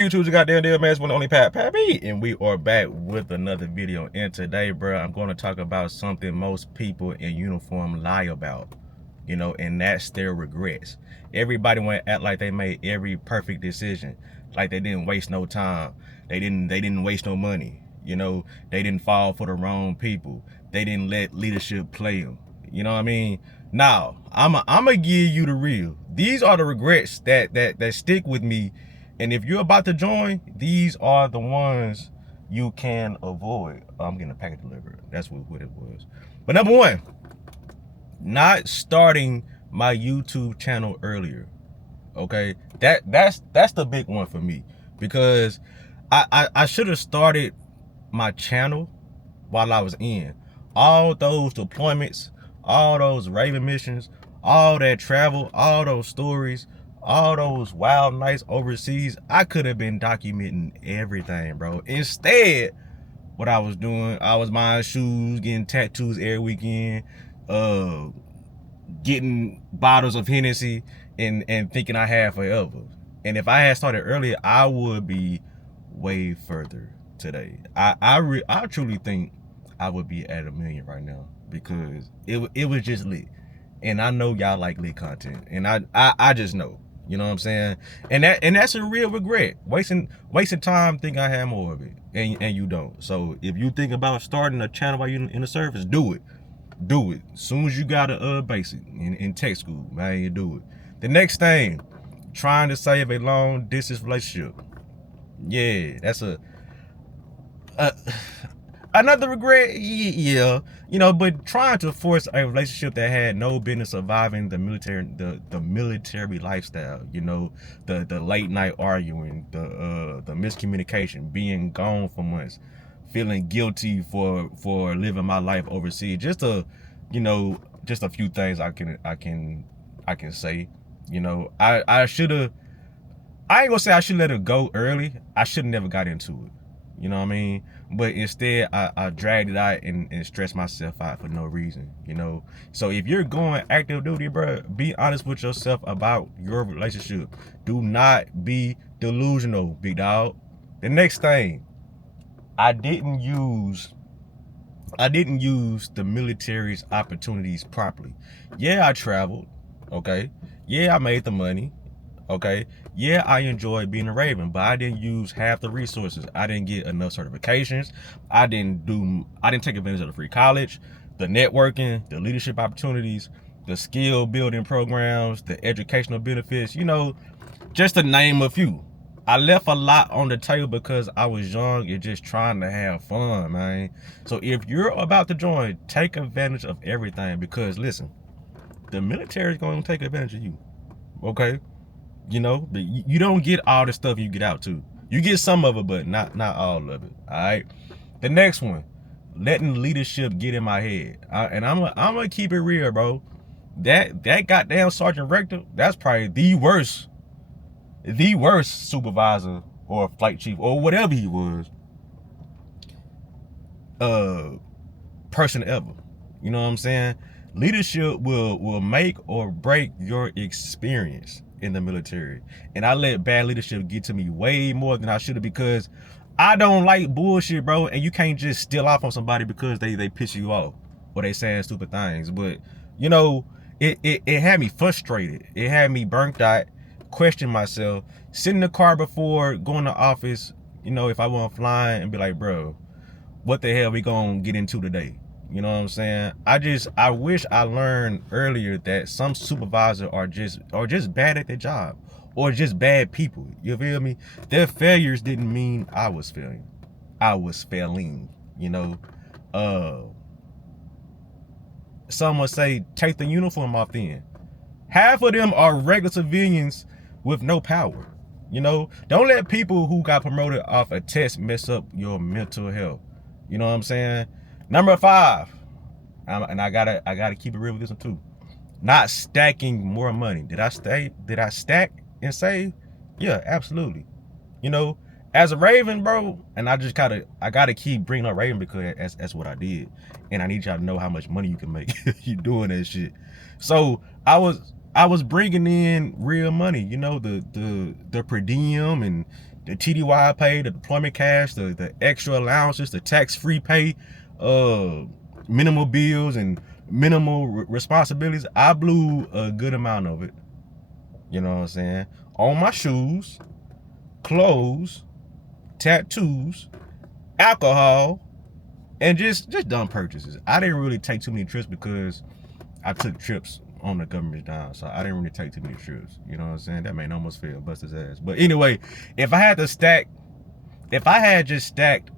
YouTube's a goddamn deal, man. It's one only Pat Pappy, and we are back with another video. And today, bro, I'm going to talk about something most people in uniform lie about, and that's their regrets. Everybody want to act like they made every perfect decision, like they didn't waste no time, they didn't waste no money, they didn't fall for the wrong people, they didn't let leadership play them. You know what I mean? Now, I'ma give you the real. These are the regrets that stick with me. And if you're about to join, these are the ones you can avoid. Oh, I'm getting a package delivered. That's what it was. But number one, not starting my YouTube channel earlier. Okay, that's the big one for me, because I should have started my channel while I was in all those deployments, all those Raven missions, all that travel, all those stories, all those wild nights overseas. I could have been documenting everything, bro. Instead, what I was doing, I was buying shoes, getting tattoos every weekend, getting bottles of Hennessy, and thinking I had forever. And if I had started earlier, I would be way further today. I truly think I would be at 1 million right now, because it was just lit. And I know y'all like lit content, and I just know. You know what I'm saying? And that's a real regret. Wasting time thinking I had more of it, and you don't. So if you think about starting a channel while you're in the service, do it. Do it. As soon as you got a basic in tech school, man, you do it. The next thing, trying to save a long distance relationship. Yeah, that's another regret. Yeah, but trying to force a relationship that had no business surviving the military lifestyle. The late night arguing, the miscommunication, being gone for months, feeling guilty for living my life overseas. Just a few things I can say. I should have. I ain't gonna say I should let it go early. I should have never got into it. You know what I mean? But instead, I dragged it out and stressed myself out for no reason. So if you're going active duty, bro, be honest with yourself about your relationship. Do not be delusional, big dog. The next thing, I didn't use the military's opportunities properly. Yeah, I traveled. Okay. Yeah, I made the money. Okay. Yeah, I enjoyed being a Raven, but I didn't use half the resources. I didn't get enough certifications. I didn't take advantage of the free college, the networking, the leadership opportunities, the skill building programs, the educational benefits, just to name a few. I left a lot on the table because I was young and just trying to have fun, man. So if you're about to join, take advantage of everything, because listen, the military is going to take advantage of you. Okay? But you don't get all the stuff you get out too. You get some of it, but not all of it. All right. The next one, letting leadership get in my head. And I'm gonna keep it real, bro. That goddamn Sergeant Rector, that's probably the worst supervisor or flight chief or whatever he was, person ever. You know what I'm saying? Leadership will make or break your experience in the military. And I let bad leadership get to me way more than I should have, because I don't like bullshit, bro. And you can't just steal off on somebody because they piss you off or they saying stupid things. But it had me frustrated. It had me burnt out, question myself, sit in the car before going to office, if I wasn't flying, and be like, bro, what the hell we gonna get into today? You know what I'm saying? I wish I learned earlier that some supervisors are just bad at their job, or just bad people. You feel me? Their failures didn't mean I was failing. I was failing. Some would say, take the uniform off then. Half of them are regular civilians with no power. Don't let people who got promoted off a test mess up your mental health. You know what I'm saying? Number 5, and I gotta keep it real with this one too. Not stacking more money. Did I stack and save? Yeah, absolutely. As a Raven, bro, and I gotta keep bringing up Raven because that's what I did, and I need y'all to know how much money you can make you doing that shit. So I was bringing in real money, the per diem and the TDY pay, the deployment cash, the extra allowances, the tax-free pay, minimal bills and minimal responsibilities. I blew a good amount of it. You know what I'm saying? On my shoes, clothes, tattoos, alcohol, and just dumb purchases. I didn't really take too many trips because I took trips on the government's dime, so I didn't really take too many trips. You know what I'm saying? That man almost failed, bust his ass. But anyway, if I had just stacked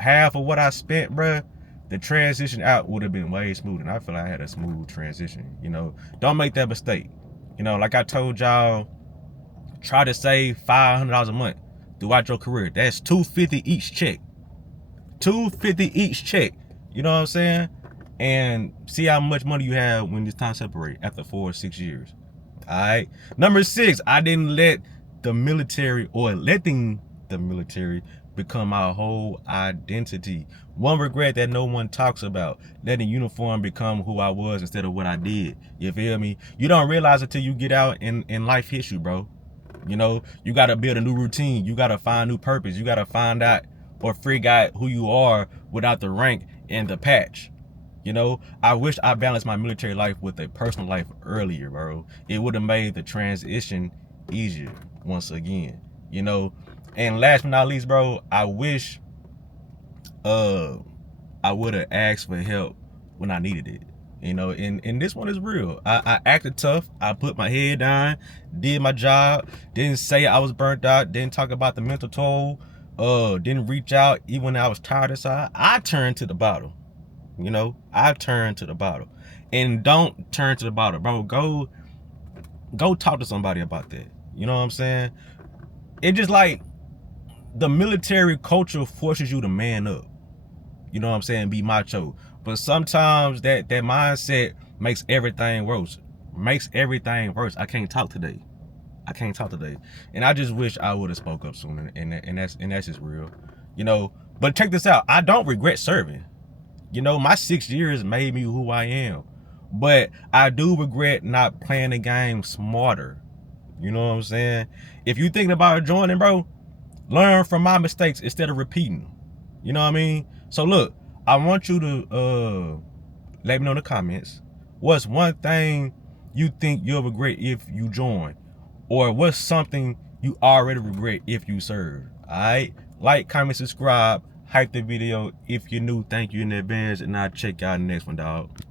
half of what I spent, bruh, the transition out would have been way smoother. And I feel like I had a smooth transition. You know, don't make that mistake. You know, like I told y'all, try to save $500 a month throughout your career. That's $250 each check. $250 each check. You know what I'm saying? And see how much money you have when it's time to separate after 4 or 6 years. All right. Number 6, I didn't let the military or letting the military become my whole identity. One regret that no one talks about, letting uniform become who I was instead of what I did. You feel me? You don't realize it till you get out and life hits you, bro. You know, you got to build a new routine. You got to find new purpose. You got to find out or figure out who you are without the rank and the patch. You know, I wish I balanced my military life with a personal life earlier, bro. It would have made the transition easier once again, you know. And last but not least, bro, I wish I would have asked for help when I needed it. You know, and this one is real. I acted tough. I put my head down, did my job, didn't say I was burnt out, didn't talk about the mental toll, didn't reach out even when I was tired inside. I turned to the bottle. You know, I turned to the bottle. And don't turn to the bottle, bro. Go talk to somebody about that. You know what I'm saying? It just like the military culture forces you to man up. You know what I'm saying? Be macho. But sometimes that mindset makes everything worse. Makes everything worse. I can't talk today. And I just wish I would have spoke up sooner. And that's just real. You know, but check this out. I don't regret serving. You know, my 6 years made me who I am. But I do regret not playing the game smarter. You know what I'm saying? If you thinking about joining, bro, learn from my mistakes instead of repeating them. You know what I mean? So look, I want you to let me know in the comments, what's one thing you think you'll regret if you join? Or what's something you already regret if you serve? Alright? Like, comment, subscribe. Hype the video if you're new. Thank you in advance, and I'll check y'all in the next one, dog.